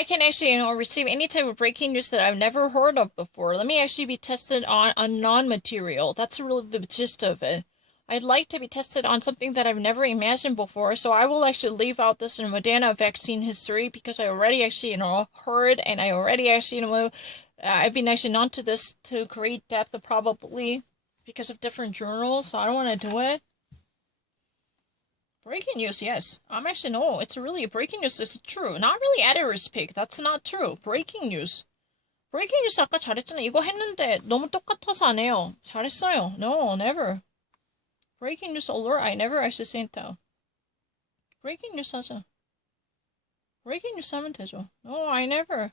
I can actually, receive any type of breaking news that I've never heard of before. Let me actually be tested on a non-material. That's really the gist of it. I'd like to be tested on something that I've never imagined before, so I will actually leave out this Moderna vaccine history because I already actually, heard, and I already actually, I've been actually known to this to great depth, probably because of different journals, so I don't want to do it. Breaking news, yes. Actually, no, it's really breaking news is true. Not really editor's pick. That's not true. Breaking news. breaking 뉴스 아까 잘했잖아. 이거 했는데 너무 똑같아서 안 해요. 잘했어요. No, never. breaking news alert, I never actually sent out. breaking news 하자. breaking news 하면 되죠. No, I never.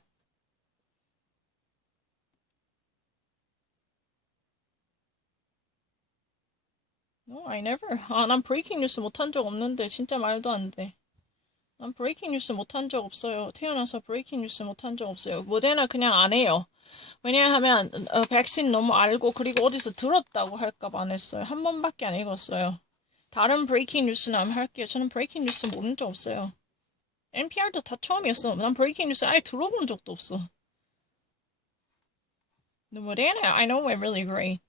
No, I never. 난 breaking news 못한 적 없는데 진짜 말도 안 돼. 난 브레이킹 뉴스 못한 적 없어요. 태어나서 브레이킹 뉴스 못한 적 없어요. 모데나 그냥 안 해요. 왜냐하면 백신 너무 알고 그리고 어디서 들었다고 할까봐 안 했어요. 한 번밖에 안 읽었어요. 다른 브레이킹 뉴스는 안 할게요. 저는 브레이킹 뉴스 모른 적 없어요. NPR도 다 처음이었어. 난 브레이킹 뉴스 아예 들어본 적도 없어. The Moderna, I know we're really great.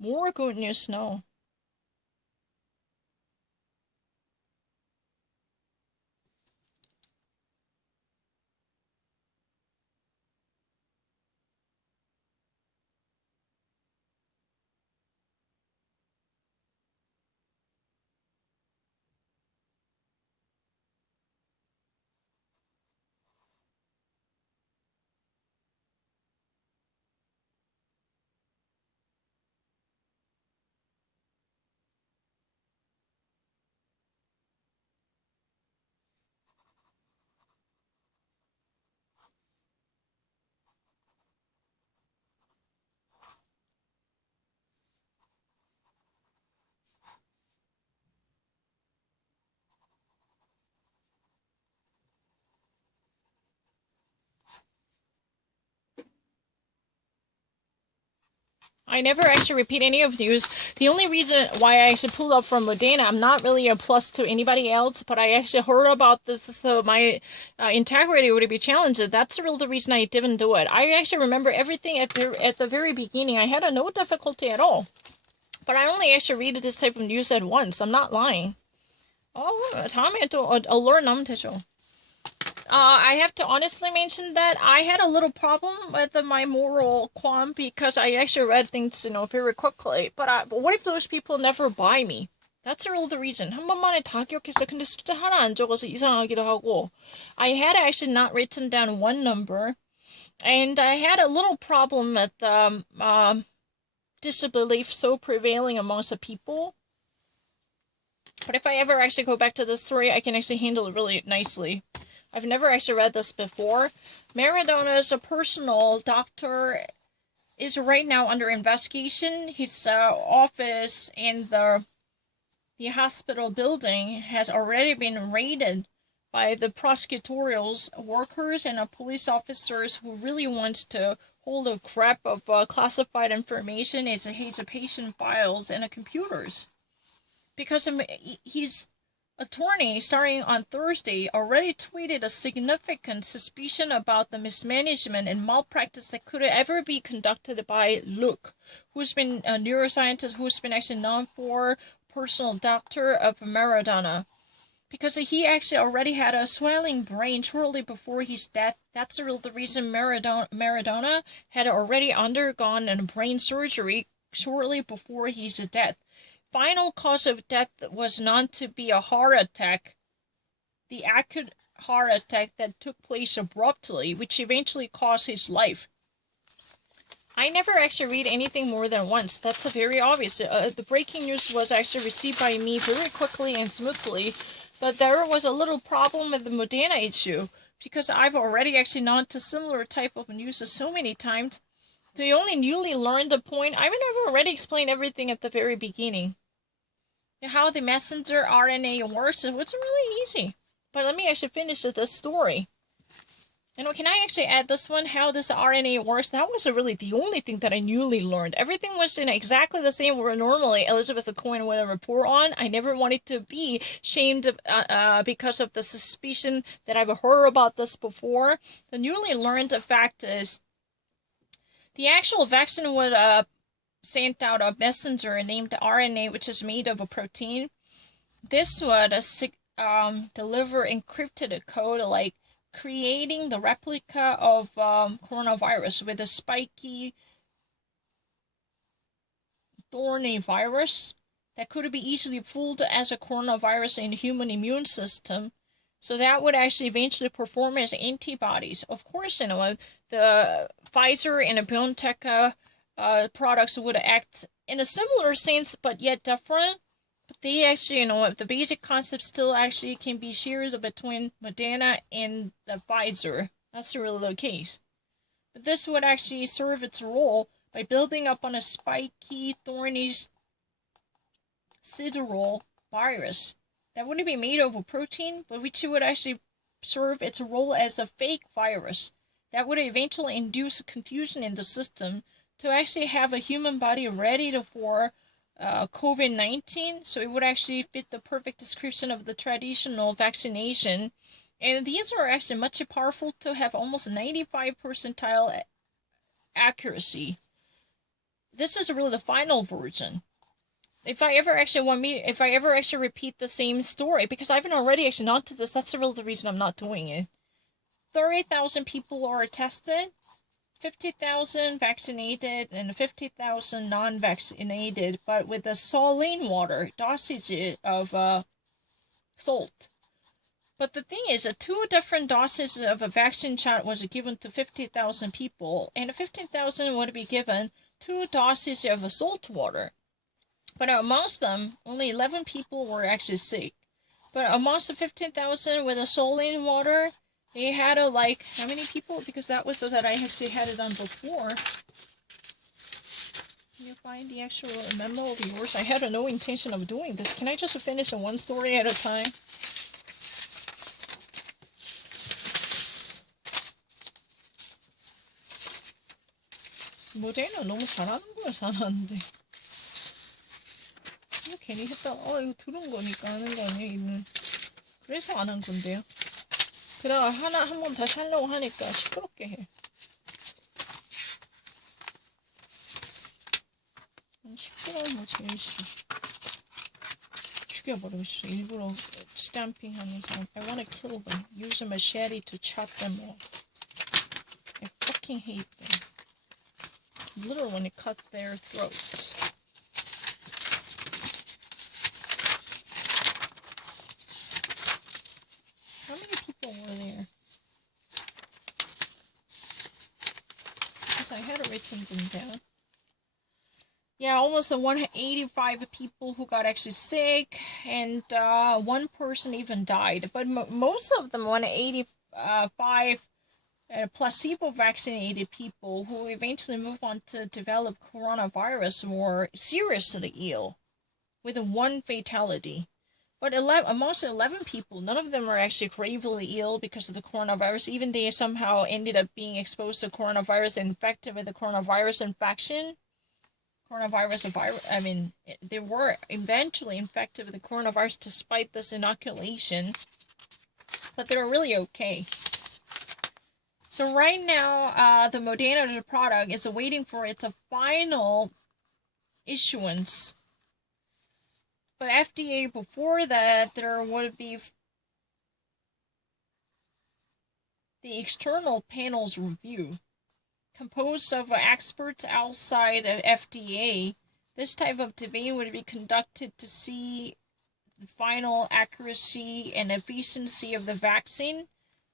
More good news, no. I never actually repeat any of these. The only reason why I actually pulled up from Modena, I'm not really a plus to anybody else, but I actually heard about this, so my integrity would be challenged. That's really the reason I didn't do it. I actually remember everything at the very beginning. I had no difficulty at all. But I only actually read this type of news at once. I'm not lying. 다음에 또 alert 나면 되죠. I have to honestly mention that I had a little problem with my moral qualm because I actually read things, very quickly. But what if those people never buy me? That's really the reason. 한 번만에 다 기억했어. 근데 숫자 하나 안 적어서 이상하기도 하고. I had actually not written down one number. And I had a little problem with disbelief so prevailing amongst the people. But if I ever actually go back to the story, I can actually handle it really nicely. I've never actually read this before. Maradona's personal doctor is right now under investigation. His office in the hospital building has already been raided by the prosecutorial workers and police officers who really wants to hold a crap of classified information. His patient files and computers. Because he's attorney, starting on Thursday, already tweeted a significant suspicion about the mismanagement and malpractice that could ever be conducted by Luke, who's been a neuroscientist, who's been actually known for personal doctor of Maradona. Because he actually already had a swelling brain shortly before his death. That's the reason Maradona had already undergone a brain surgery shortly before his death. Final cause of death was known to be a heart attack, the acute heart attack that took place abruptly, which eventually cost his life. I never actually read anything more than once. That's very obvious. The breaking news was actually received by me very quickly and smoothly, but there was a little problem with the Modena issue, because I've already actually known to similar type of news so many times. The only newly learned point, I've never already explained everything at the very beginning. How the messenger RNA works, it's really easy. But let me actually finish this story. can I actually add this one, how this RNA works? That was really the only thing that I newly learned. Everything was in exactly the same where normally Elizabeth Cohen would report on. I never wanted to be shamed because of the suspicion that I've heard about this before. The newly learned fact is the actual vaccine would send out a messenger named RNA, which is made of a protein. This would deliver encrypted code, like creating the replica of coronavirus with a spiky, thorny virus that could be easily fooled as a coronavirus in the human immune system. So that would actually eventually perform as antibodies. Of course, the Pfizer and the BioNTech products would act in a similar sense, but yet different. But they actually, the basic concept still actually can be shared between Moderna and the Pfizer. That's really the case. But this would actually serve its role by building up on a spiky, thorny sidereal virus that wouldn't be made of a protein, but which would actually serve its role as a fake virus that would eventually induce confusion in the system to actually have a human body ready for COVID-19, so it would actually fit the perfect description of the traditional vaccination. And these are actually much powerful to have almost 95 percentile accuracy. This is really the final version. If I ever actually repeat the same story, because I've been already actually not to this, that's really the reason I'm not doing it. 30,000 people are tested. 50,000 vaccinated and 50,000 non-vaccinated, but with a saline water dosage of salt. But the thing is, 2 different dosages of a vaccine shot was given to 50,000 people, and 15,000 would be given 2 dosages of salt water. But amongst them, only 11 people were actually sick. But amongst the 15,000 with the saline water, they had how many people? Because that was so that I actually had it on before. Can you find the actual memo of yours? I had no intention of doing this. Can I just finish one story at a time? 모데나 너무 잘하는 거야, 잘하는데. 이거 괜히 했다. 이거 들은 거니까 하는 거 아니에요, 이분. 그래서 안 한 건데요. 그러다가 한 번 다시 하려고 하니까 시끄럽게 해. 시끄러운 거 제일 싫어. 죽여버리고 싶어. 일부러 스탬핑 하는 사람. I wanna kill them. Use a machete to chop them off. I fucking hate them. Literally when it cut their throats. How many people were there? Because I had written them down. Yeah, almost 185 people who got actually sick, and 1 person even died. But most of them, 185 placebo vaccinated people who eventually move on to develop coronavirus were seriously ill, with 1 fatality. But amongst 11 people, none of them were actually gravely ill because of the coronavirus. Even they somehow ended up being exposed to coronavirus, infected with the coronavirus infection. They were eventually infected with the coronavirus despite this inoculation. But they were really okay. So right now, the Moderna product is waiting for its final issuance. But FDA, before that, there would be the external panel's review, composed of experts outside of FDA. This type of debate would be conducted to see the final accuracy and efficiency of the vaccine.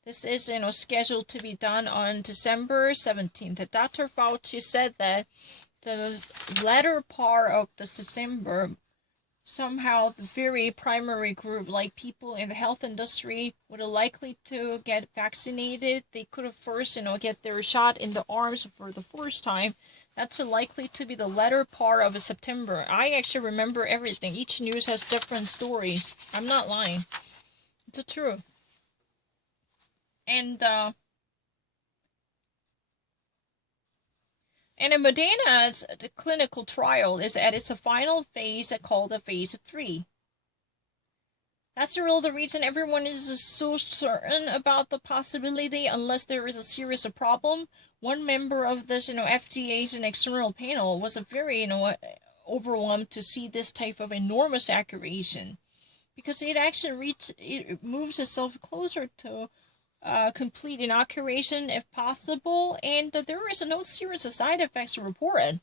This is scheduled to be done on December 17th. Dr. Fauci said that the latter part of this December, somehow the very primary group, like people in the health industry, would likely to get vaccinated. They could have first, get their shot in the arms for the first time. That's likely to be the latter part of September. I actually remember everything. Each news has different stories. I'm not lying. It's true. And And in Moderna's clinical trial is at its final phase called a phase 3. That's really the reason everyone is so certain about the possibility, unless there is a serious problem. One member of this, FDA's and external panel was a very, overwhelmed to see this type of enormous accuracy, because it moves itself closer to complete inoculation if possible, and there is no serious side effects reported.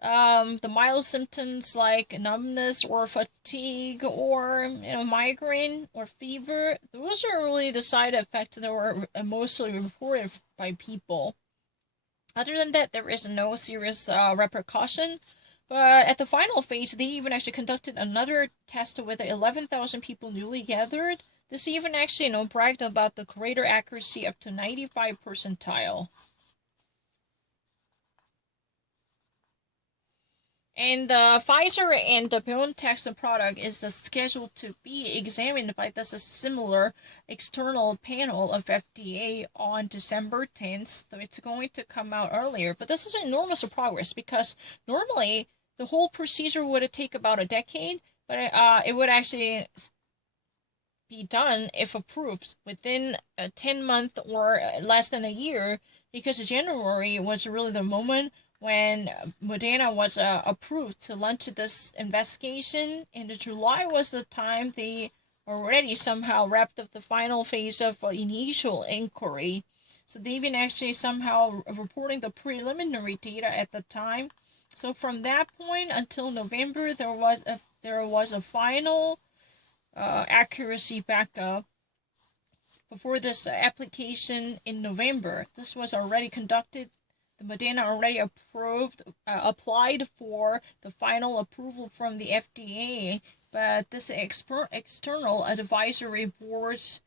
The mild symptoms like numbness or fatigue or migraine or fever, those are really the side effects that were mostly reported by people. Other than that, there is no serious repercussion. But at the final phase, they even actually conducted another test with 11,000 people newly gathered. This even actually bragged about the greater accuracy up to 95 percentile. And the Pfizer and the BioNTech product is scheduled to be examined by this similar external panel of FDA on December 10th. So it's going to come out earlier. But this is an enormous progress, because normally the whole procedure would take about a decade, but it would actually be done, if approved, within 10 months or less than a year, because January was really the moment when Moderna was approved to launch this investigation, and July was the time they already somehow wrapped up the final phase of initial inquiry. So they've been actually somehow reporting the preliminary data at the time. So from that point until November, there was a final accuracy backup before this application in November. This was already conducted. Moderna already applied for the final approval from the FDA, but this external advisory board's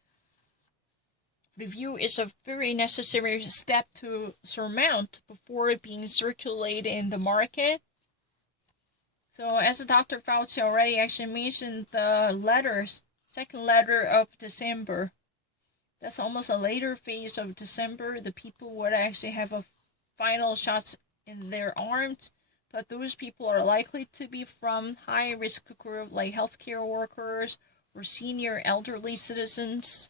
review is a very necessary step to surmount before it being circulated in the market. So as Dr. Fauci already actually mentioned, the second letter of December, that's almost a later phase of December, the people would actually have a final shots in their arms, but those people are likely to be from high-risk group like healthcare workers or senior elderly citizens.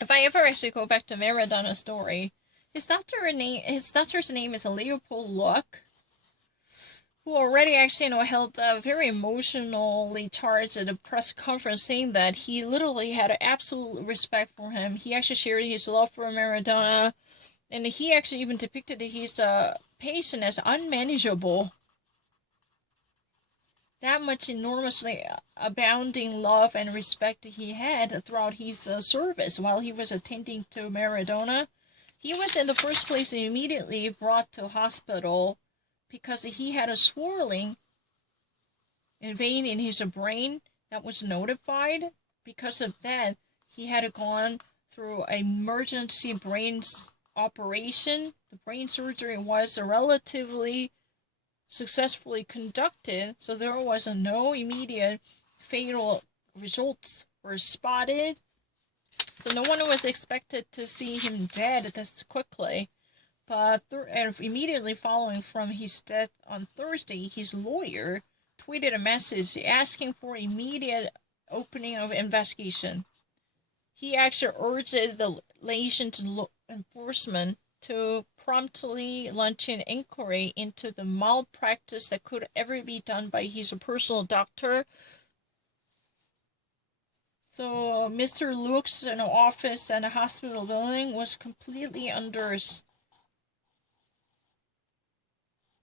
If I ever actually go back to Maradona's story, his doctor's name is Leopold Luck, who already actually held a very emotionally charged at a press conference, saying that he literally had absolute respect for him. He actually shared his love for Maradona, and he actually even depicted his patient as unmanageable. That much enormously abounding love and respect he had throughout his service while he was attending to Maradona. He was in the first place immediately brought to hospital because he had a swelling vein in his brain that was notified. Because of that, he had gone through an emergency brain operation. The brain surgery was relatively successfully conducted, so there was no immediate fatal results were spotted. So no one was expected to see him dead this quickly. But immediately following from his death on Thursday, his lawyer tweeted a message asking for immediate opening of investigation. He actually urged the nation's enforcement to promptly launch an inquiry into the malpractice that could ever be done by his personal doctor. So Mr. Luke's office and the hospital building was completely under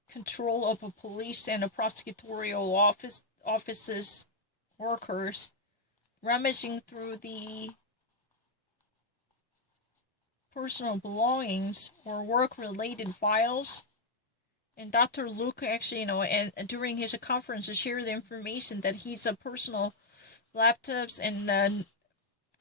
control of a police and a prosecutorial office's workers, rummaging through the personal belongings or work-related files. And Dr. Luke actually, and during his conference, shared the information that his personal laptops and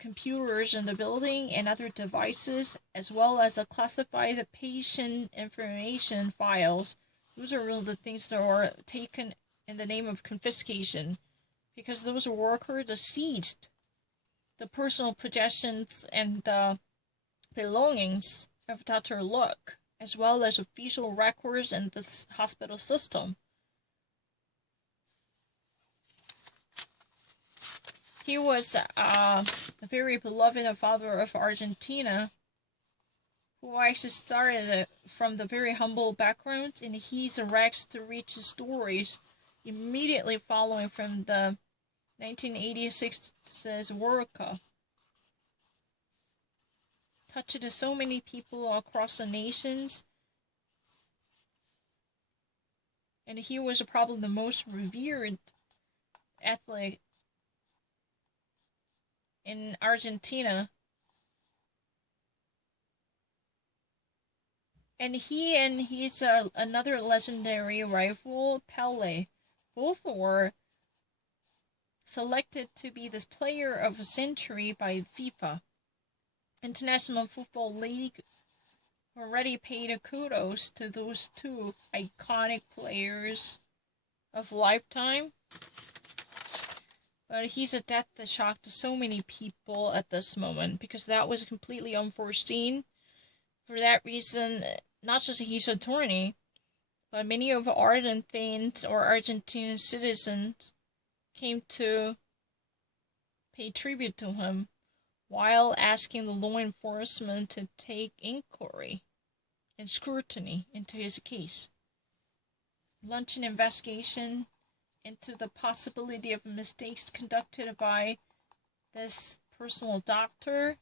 computers in the building and other devices, as well as the classified patient information files, Those are really the things that are taken in the name of confiscation, because those workers seized the personal possessions and the belongings of Dr. Luck, as well as official records and the hospital system. He was a very beloved father of Argentina, who actually started from the very humble background, and he's rags to riches stories immediately following from the 1986's World Cup. Touched so many people across the nations, and he was probably the most revered athlete in Argentina. And he's another legendary rival, Pele, both were selected to be this player of the century by FIFA. International Football League already paid kudos to those two iconic players of lifetime. But he's a death that shocked so many people at this moment, because that was completely unforeseen. For that reason, not just he's an attorney, but many of ardent fans or Argentine citizens came to pay tribute to him, while asking the law enforcement to take inquiry and scrutiny into his case, launch an investigation into the possibility of mistakes conducted by this personal doctor,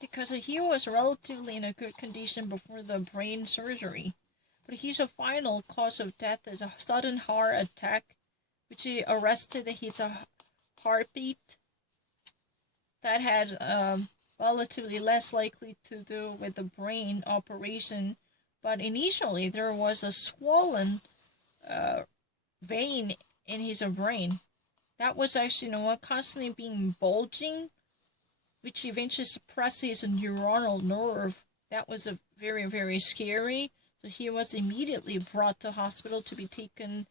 because he was relatively in a good condition before the brain surgery. But his final cause of death is a sudden heart attack, which arrested his heartbeat. That had relatively less likely to do with the brain operation, but initially there was a swollen vein in his brain that was actually constantly being bulging, which eventually suppressed his neuronal nerve. That was a very, very scary. So he was immediately brought to hospital to be taken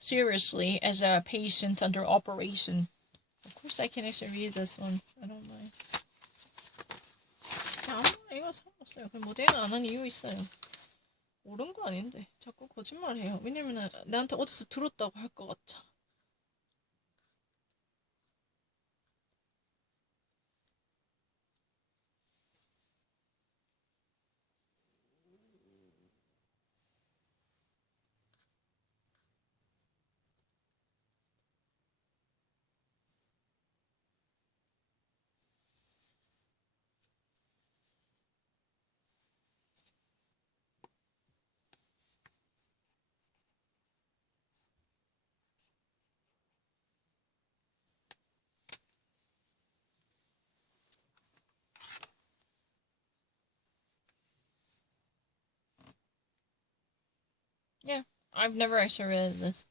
seriously as a patient under operation. Of course, I can actually read this one. I don't mind. 이거 상관없어요. 그 모델은 안 한 이유 있어요. 옳은 거 아닌데 자꾸 거짓말해요. 왜냐면 나한테 어디서 들었다고 할 것 같아. Yeah, I've never actually read this.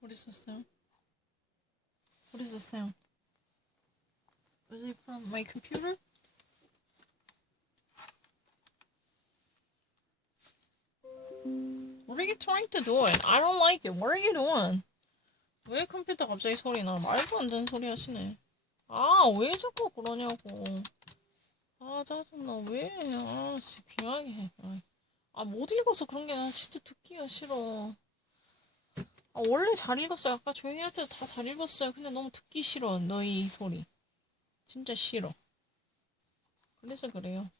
What is this sound? What is this sound? Is it from my computer? What are you trying to do? I don't like it. What are you doing? 왜 컴퓨터 갑자기 소리 나? 말도 안 되는 소리 하시네. 아, 왜 자꾸 그러냐고. 아, 짜증나. 왜? 아, 진짜 귀하게 해. 아, 못 읽어서 그런 게 아니라 진짜 듣기가 싫어. 아, 원래 잘 읽었어요. 아까 조용히 할 때도 다 잘 읽었어요. 근데 너무 듣기 싫어. 너희 소리. 진짜 싫어. 그래서 그래요.